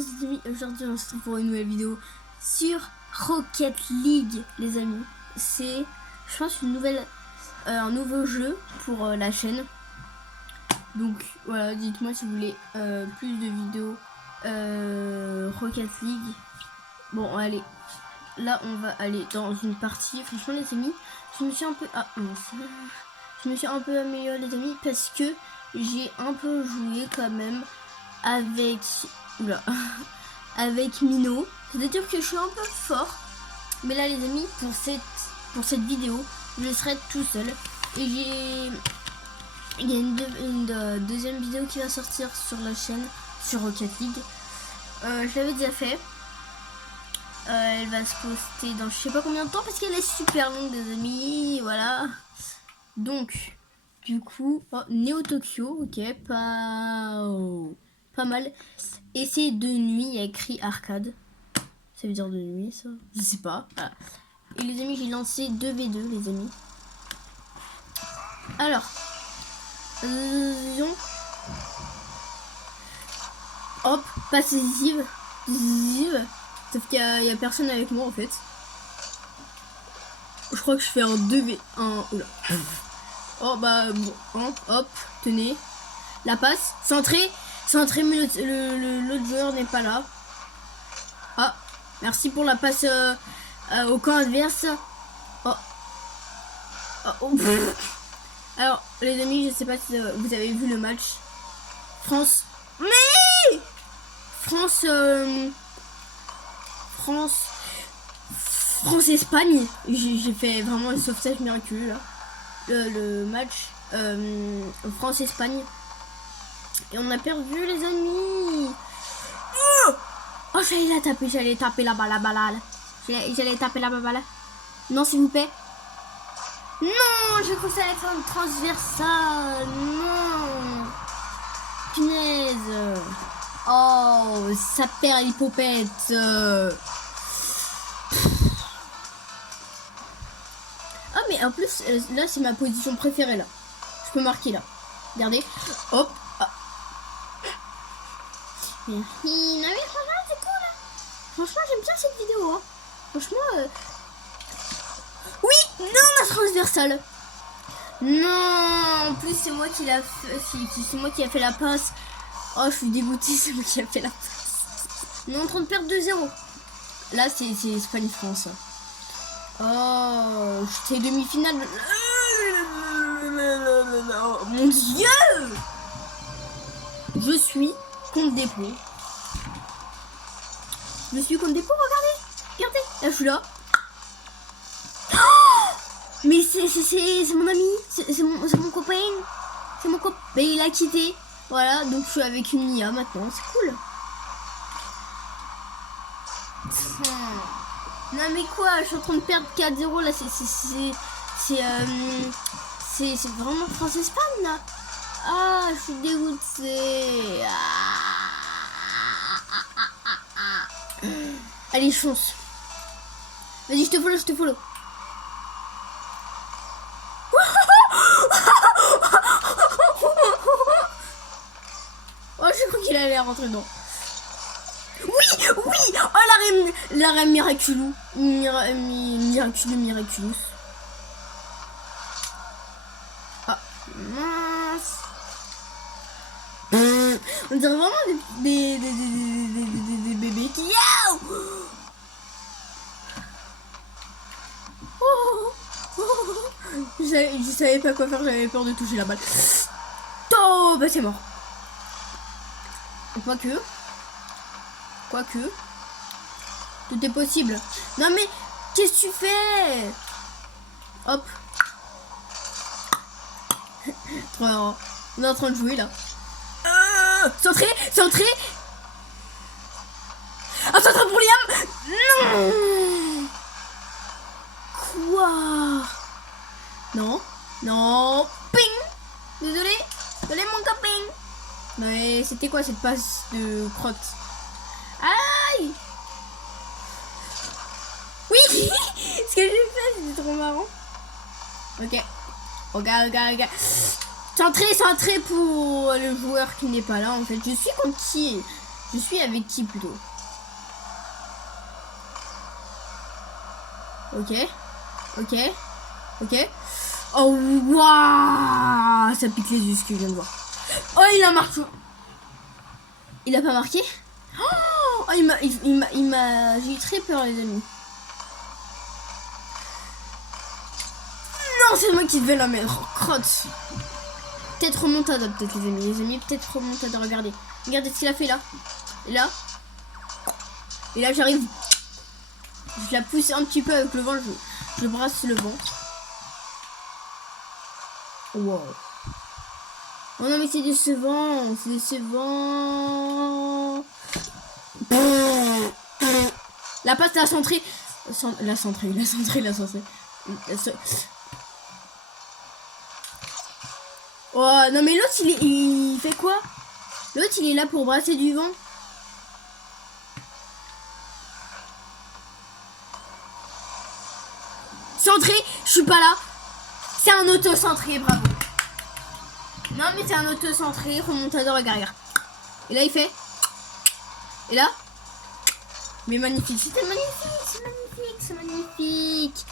Aujourd'hui on se retrouve pour une nouvelle vidéo sur Rocket League, les amis. C'est, je pense, un nouveau jeu pour la chaîne. Donc voilà, dites-moi si vous voulez plus de vidéos Rocket League. Bon, allez, là on va aller dans une partie. Franchement les amis, je me suis un peu amélioré les amis, parce que j'ai un peu joué quand même avec avec Mino. C'est-à-dire que je suis un peu fort, mais là les amis, pour cette vidéo je serai tout seul. Et il y a une deuxième vidéo qui va sortir sur la chaîne sur Rocket League. Je l'avais déjà fait. Elle va se poster dans je sais pas combien de temps, parce qu'elle est super longue les amis. Voilà, donc du coup, Neo Tokyo, ok, pas mal. Et c'est de nuit, il y a écrit arcade. Ça veut dire de nuit, ça? Je sais pas. Voilà. Et les amis, j'ai lancé 2v2, les amis. Alors, hop, passe décisive. Sauf qu'il y a personne avec moi en fait. Je crois que je fais un 2v1. Oula. Oh bah bon, hop, tenez. La passe, centré, mais l'autre joueur n'est pas là. Ah, merci pour la passe au camp adverse. Alors, les amis, je sais pas si vous avez vu le match. France. Mais France-Espagne. J'ai fait vraiment un sauvetage miraculeux là. Le match France-Espagne. Et on a perdu les amis. Oh, j'allais taper la balle. J'allais taper la balle. Non, s'il vous plaît. Non, je crois que ça allait être un transversal. Non. Punaise. Oh, ça perd l'hypopète. Ah, mais en plus, là, c'est ma position préférée, là. Je peux marquer, là. Regardez. Hop. Non, mais franchement, c'est cool, hein. Franchement, j'aime bien cette vidéo, hein. Franchement, oui, non, la transversale. Non, en plus, c'est moi qui l'a fait. C'est moi qui a fait la passe. Oh, je suis dégoûtée, c'est moi qui a fait la passe. On est en train de perdre 2-0. Là, c'est Espagne-France. Oh, c'est demi-finale. Oh, mon Dieu! Je suis contre Dépôt. Regardez. Là, je suis là. Oh, mais c'est mon ami. C'est mon copain. C'est mon copain. Mais il a quitté. Voilà, donc je suis avec une Nia maintenant. C'est cool. Non mais quoi, je suis en train de perdre 4-0 là, c'est vraiment France-Espagne là. Ah, je suis dégoûtée. Allez, je fonce. Vas-y, je te follow. Oh, je crois qu'il allait rentrer dedans. Oui. Oh, l'arrêt miraculous. Miraculous. Ah, mince. On dirait vraiment des bébés qui... Je savais pas quoi faire, j'avais peur de toucher la balle. Oh, bah c'est mort. Quoique, tout est possible. Non mais, qu'est-ce que tu fais? Hop. Trop marrant. On est en train de jouer là. Centré. Ah, centré pour Liam. Non. Quoi? Non. Ping. Désolé mon copain. Mais c'était quoi cette passe de crotte? Aïe. Oui. Ce que j'ai fait, c'était trop marrant. Ok. Centré pour le joueur qui n'est pas là en fait. Je suis contre qui? Je suis avec qui plutôt? Ok. Ok. Ok. Oh waouh, ça pique les yeux ce que je viens de voir. Oh, il a marqué. Il a pas marqué? Oh, il m'a... J'ai eu très peur les amis. Non, c'est moi qui devais la mettre. Crotte. Peut-être remontada, peut-être les amis. Les amis, peut-être remontada. Regardez. Regardez ce qu'il a fait là. Et là. Et là, j'arrive. Je la pousse un petit peu avec le vent. Je brasse le ventre. Wow. Oh non, mais c'est décevant. C'est décevant. La passe, la centrée. La centrée. Oh non, mais l'autre il fait quoi? L'autre il est là pour brasser du vent. Centré, je suis pas là. C'est un auto-centré, bravo. Non mais c'est un auto-centré, remontador et guerrière. Et là il fait. Et là. Mais magnifique, c'était magnifique, c'est magnifique.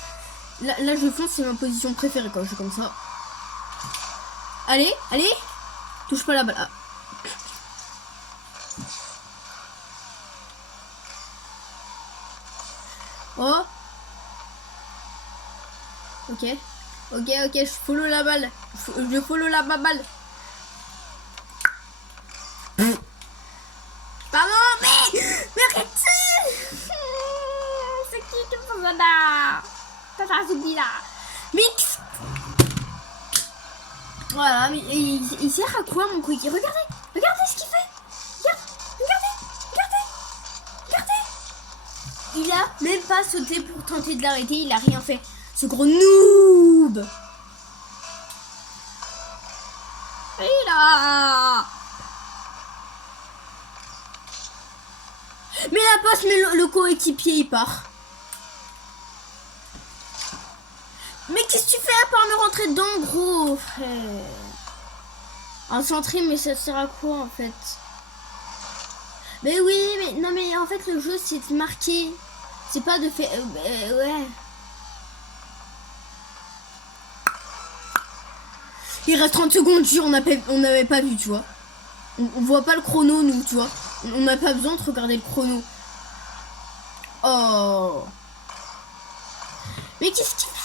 Là je fonce, c'est ma position préférée quand je suis comme ça. Allez, allez. Touche pas la balle. Ah. Oh. Ok. Ok, je follow la balle. Je follow la balle. Pardon, mais arrête. C'est qui fait ça là? Ça là. Mix. Voilà, mais il sert à quoi mon coéquipier? Regardez ce qu'il fait. Regardez. Il a même pas sauté pour tenter de l'arrêter, il a rien fait. Ce gros noob. Et là. Mais la passe, mais le coéquipier il part. Mais qu'est-ce que tu fais à part me rentrer dedans, gros frère? Un centré, mais ça sert à quoi en fait? Mais oui, mais non, mais en fait le jeu c'est de marquer, c'est pas de faire. Ouais. Il reste 30 secondes, on n'avait pas vu, tu vois. On voit pas le chrono, nous, tu vois. On n'a pas besoin de regarder le chrono. Oh. Mais qu'est-ce qu'il fait?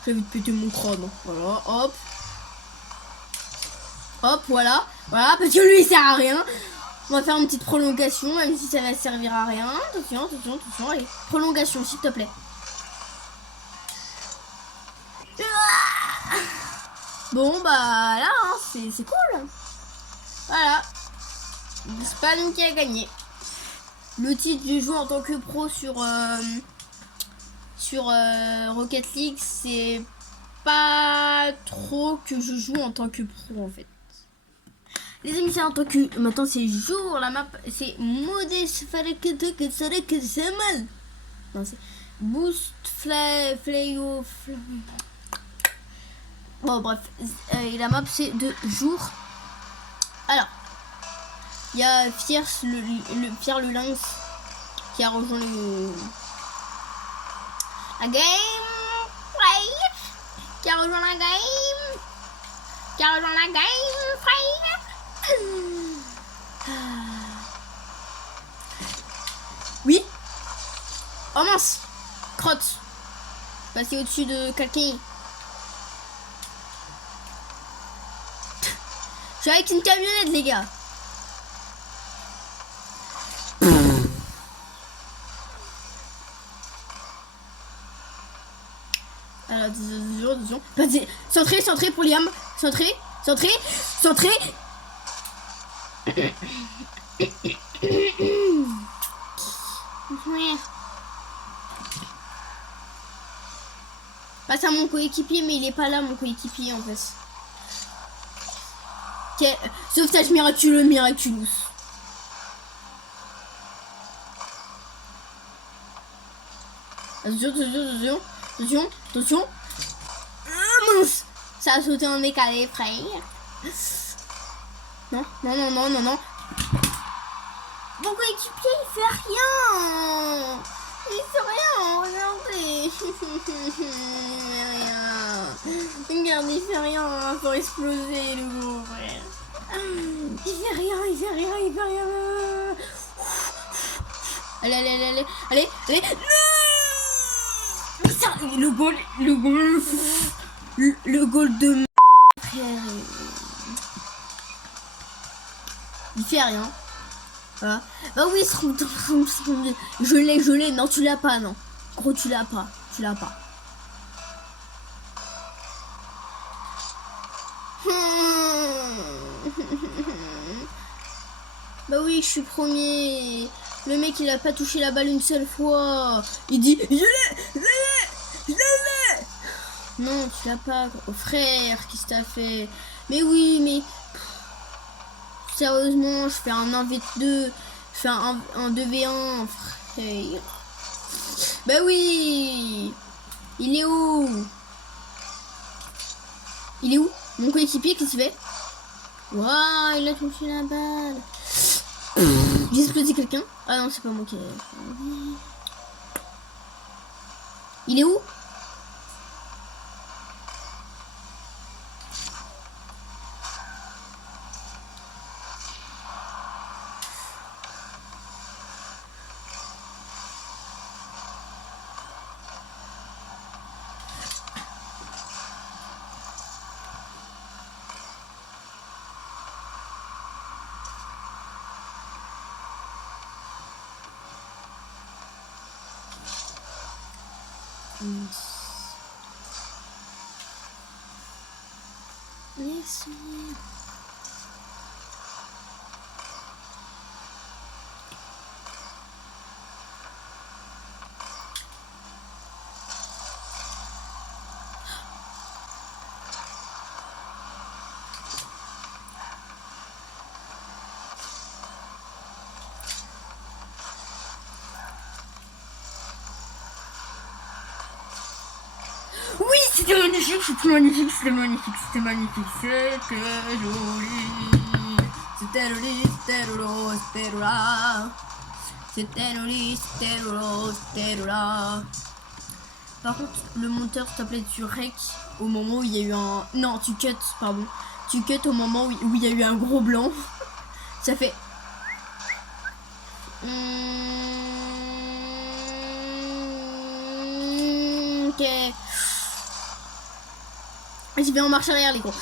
Je vais vite péter mon crâne. Voilà, hop. Hop, voilà. Voilà, parce que lui, il sert à rien. On va faire une petite prolongation, même si ça va servir à rien. Attention. Allez, prolongation, s'il te plaît. Bon, bah là, hein, c'est cool. Voilà. Spawn qui a gagné. Le titre, je joue en tant que pro sur Rocket League. C'est pas trop que je joue en tant que pro en fait. Les amis, c'est en tant que... Maintenant, c'est jour. La map, c'est modeste. Fallait que c'est mal. Non, c'est boost, flayo. Bon, bref. La map, c'est de jour. Alors, il y a Fierce, Pierre le Lynx, qui a rejoint la game. Qui a rejoint la game. Oui. Oh mince. Crotte. Passer au-dessus de quelqu'un. Je suis avec une camionnette, les gars. Alors, attention. Centré pour Liam. Centré. Passe à mon coéquipier, mais il est pas là, mon coéquipier, en fait. Sauvetage miraculeux. Attention. Ah, mince. Ça a sauté en décalé, frère. Non. coéquipier, il fait rien. Il fait rien, regardez. Regarde, il fait rien pour exploser le gros frère. Il fait rien. Allez. Non. Ça, le goal de frère. Il fait rien. Voilà. Bah oui, je l'ai. Non, tu l'as pas, non. Gros, tu l'as pas. Bah oui, je suis premier. Le mec, il a pas touché la balle une seule fois. Il dit, je l'ai. Non, tu l'as pas, gros frère. Qu'est-ce que t'as fait? Mais oui, mais... Sérieusement, je fais un 1v2, je fais un 2v1, frère. Bah oui. Il est où? Mon coéquipier, qu'est-ce qu'il fait? Waouh, il a touché la balle. J'ai explosé quelqu'un? Ah non, c'est pas moi qui ai... Il est où? Merci. Oui, c'était magnifique. C'était joli. C'était là. Par contre, le monteur s'appelait tu rec au moment où il y a eu un... Non, tu cut, pardon. Tu cut au moment où il y a eu un gros blanc. Ça fait... Ok. Je vais en marche arrière, les gros.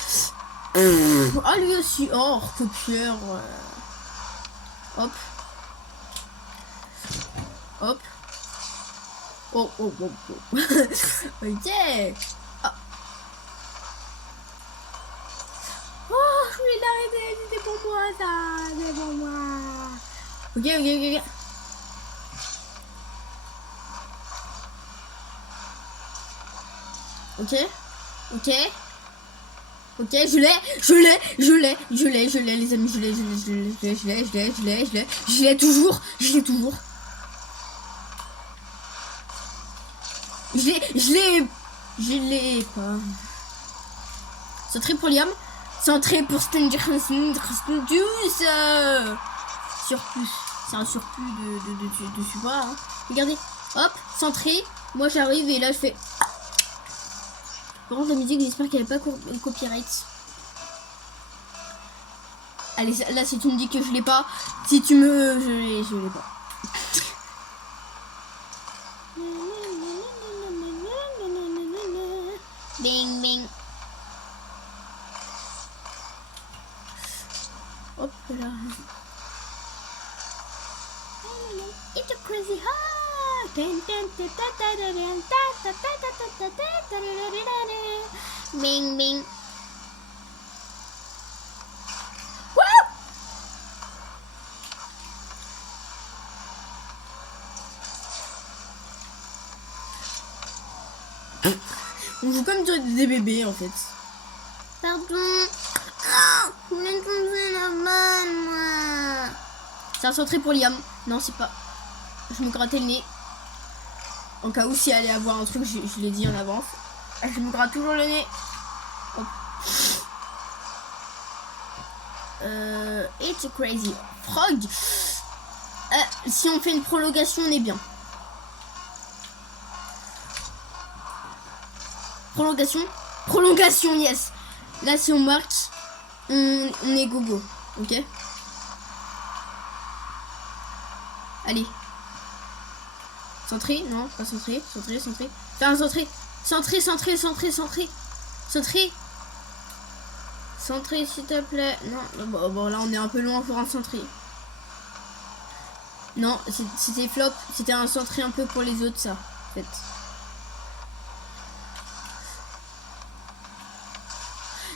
Ah, lui aussi. Oh, recopieur. Hop. Oh. Ok. Ah. Oh, je voulais l'arrêter. C'était pour moi, ça. C'était pour moi. Ok. Ok, je l'ai, les amis, je l'ai toujours. Je l'ai pas. Centré pour Liam. Centré pour Stranger Juice. Surplus. C'est un surplus de support. Hein. Regardez. Hop, centré. Moi j'arrive et là je fais. Par contre la musique, j'espère qu'elle n'est pas copyright. Allez, là si tu me dis que je l'ai pas. Si tu me... Je l'ai pas. Bing. Hop là. It's a crazy heart. Bing. On joue comme des bébés en fait. Pardon. Je voulais tomber la balle, moi. C'est un centré pour Liam. Non, c'est pas. Je me grattais le nez. En cas où si elle allait avoir un truc, je l'ai dit en avance. Je me gratte toujours le nez. Hop. It's a crazy frog. Si on fait une prolongation, on est bien. Prolongation, yes. Là, si on marque, on est gogo. Ok. Allez. Centré, non, pas centré. Fais un centré. Centré, s'il te plaît. Non, bon, là, on est un peu loin pour un centré. Non, c'était flop. C'était un centré un peu pour les autres, ça, en fait.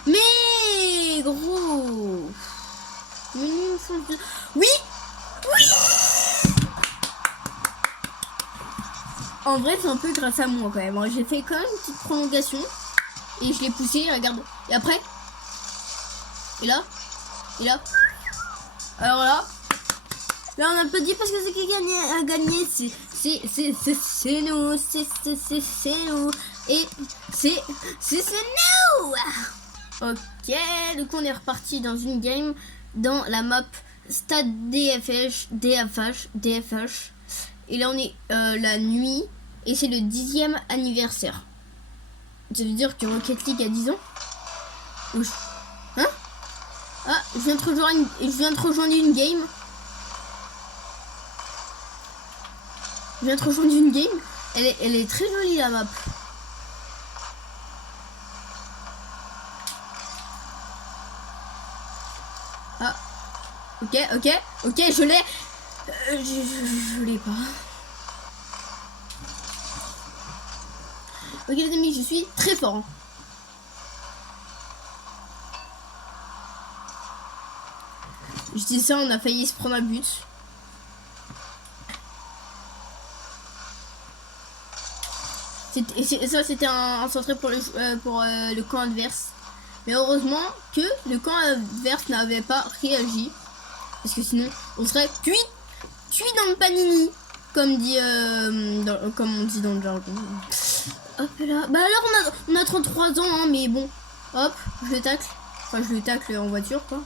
Mais gros. Oui. En vrai, c'est un peu grâce à moi quand même. J'ai fait quand même une petite prolongation et je l'ai poussé. Regarde. Et après. Et là. Alors là. Là, on applaudit parce que c'est qui a gagné. C'est nous. Et c'est nous. Ok, donc on est reparti dans une game dans la map Stade DFH. Et là on est la nuit et c'est le 10e anniversaire. Ça veut dire que Rocket League a 10 ans. Hein? Ah, je viens de rejoindre une game. Elle est très jolie la map. Ah, ok, je l'ai. Je l'ai pas. Ok les amis, je suis très fort. Je dis ça, on a failli se prendre un but. C'était un centré pour le camp adverse. Mais heureusement que le camp adverse n'avait pas réagi. Parce que sinon, on serait cuit dans le panini. Comme on dit dans le jargon. Hop là. Bah alors on a 33 ans, hein, mais bon. Hop, je le tacle. Enfin, je le tacle en voiture, quoi.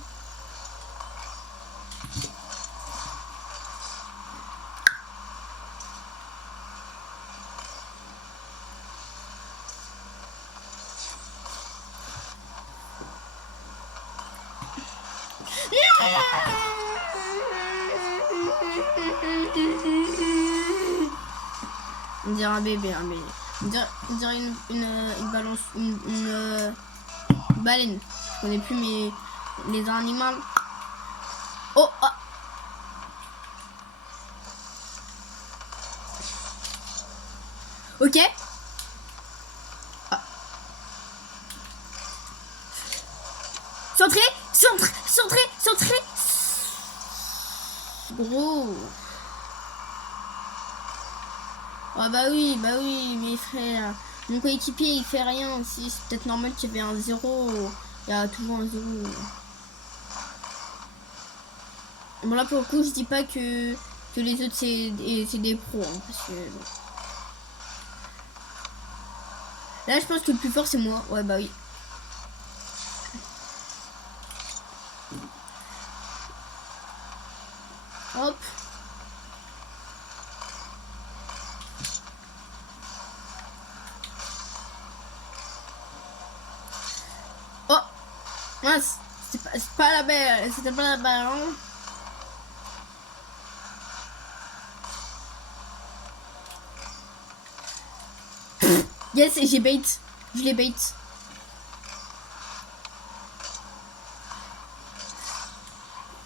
On dirait un bébé, On dirait une balance, une baleine. Je connais plus les animaux. Oh, ah. Ok. Ah. Centré. Gros. Ah bah oui, mes frères. Mon coéquipier il fait rien aussi. C'est peut-être normal qu'il y avait un 0. Il y a toujours un 0. Bon là pour le coup je dis pas que les autres c'est des pros. Hein, parce que bon. Là je pense que le plus fort c'est moi. Ouais bah oui. Hop. Oh mince, c'était pas la belle, c'était pas la balle. Hein. Yes, j'ai bait. Je l'ai bait.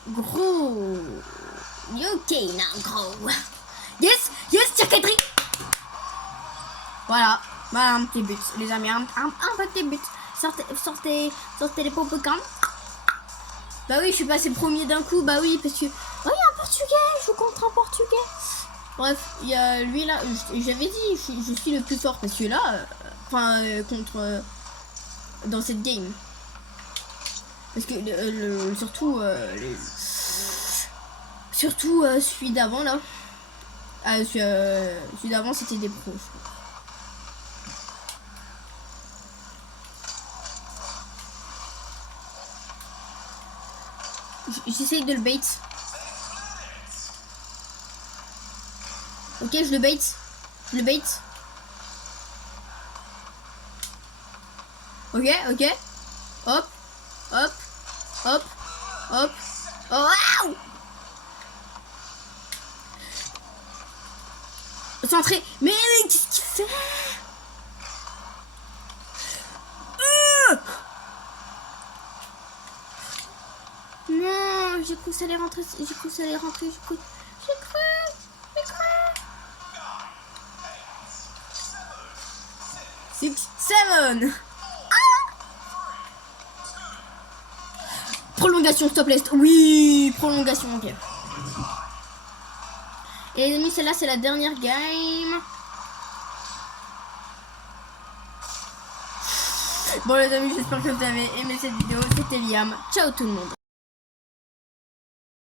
Gros. Ok, now gros. Yes, tire quadri. Voilà, un petit but, les amis, un petit but. Sortez les popcorn. Bah oui, je suis passé premier d'un coup, bah oui, parce que... Oh, il y a un portugais, je joue contre un portugais. Bref, il y a lui là, j'avais dit, je suis le plus fort, parce que là, dans cette game. Parce que surtout celui d'avant là. Celui d'avant c'était des pros. J'essaye de le bait. Ok, je le bait. Je le bait. Ok, ok. Hop, hop, hop, hop. Oh, waouh! Centré. Mais qu'est-ce qu'il fait? Non, j'ai cru que ça allait rentrer. J'ai cru que ça allait rentrer. J'ai cru. Six, seven. Prolongation, stop list. Oui, prolongation, ok. Et les amis, celle-là, c'est la dernière game. Bon les amis, j'espère que vous avez aimé cette vidéo. C'était Liam. Ciao tout le monde.